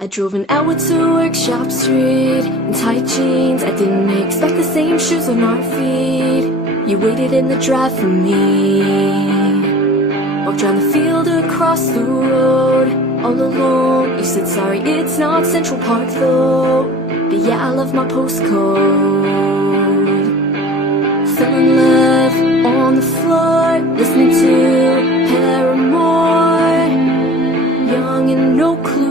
I drove an hour to Workshop Street in tight jeans. I didn't expect the same shoes on our feet. You waited in the drive for me. Walked around the field across the road, all alone. You said sorry, it's not Central Park though. But yeah, I love my postcode. Fell in love on the floor, listening to Paramore. Young and no clue.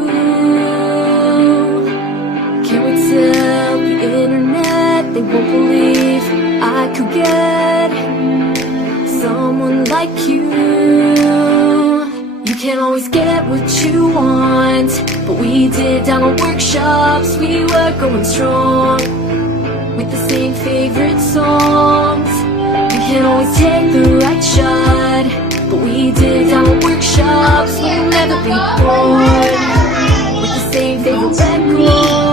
Can't wait till the internet, they won't believe I could get someone like you. You can't always get what you want, but we did down on workshops. We were going strong with the same favorite songs. You can't always take the right shot, but we did down on workshops. We'll never be bored with the same favorite records.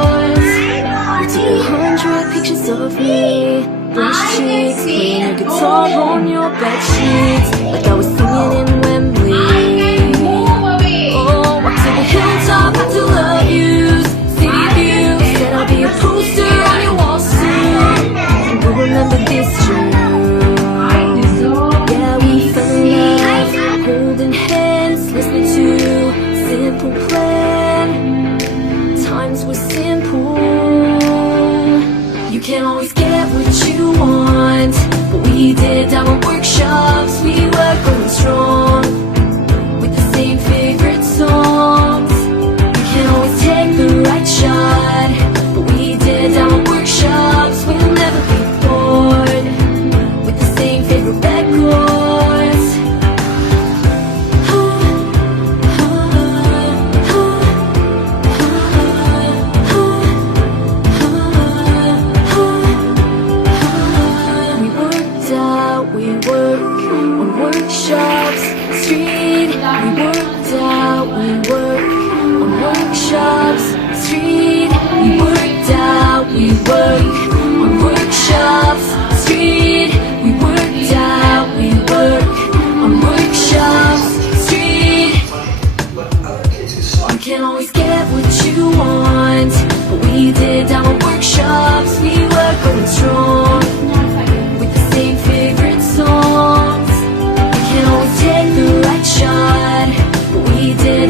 You took 100 pictures of me, bruised cheeks, playing your guitar on your bed sheets, like I was singing in Wembley. Oh, walk to the hilltop, had to love you, see you, said I'll be a poster on your wall soon, and you'll remember this too. Yeah, we fell in love, holding hands, listening to Simple Plan. Times were simple. You can't always get what you want, but we did down on workshops. We were going strong with the same favorite songs. You can't always take the right shot, but we did down on workshops. We'll never be bored with the same favorite records. We work on Workshops Street. We worked out, we work on Workshops Street. We worked out, we work on Workshops Street. We worked out, we work on Workshops Street. You can't always get what you want, but we did down on workshops. We were going strong with the same favorite songs. You can't always take the right shot, but we did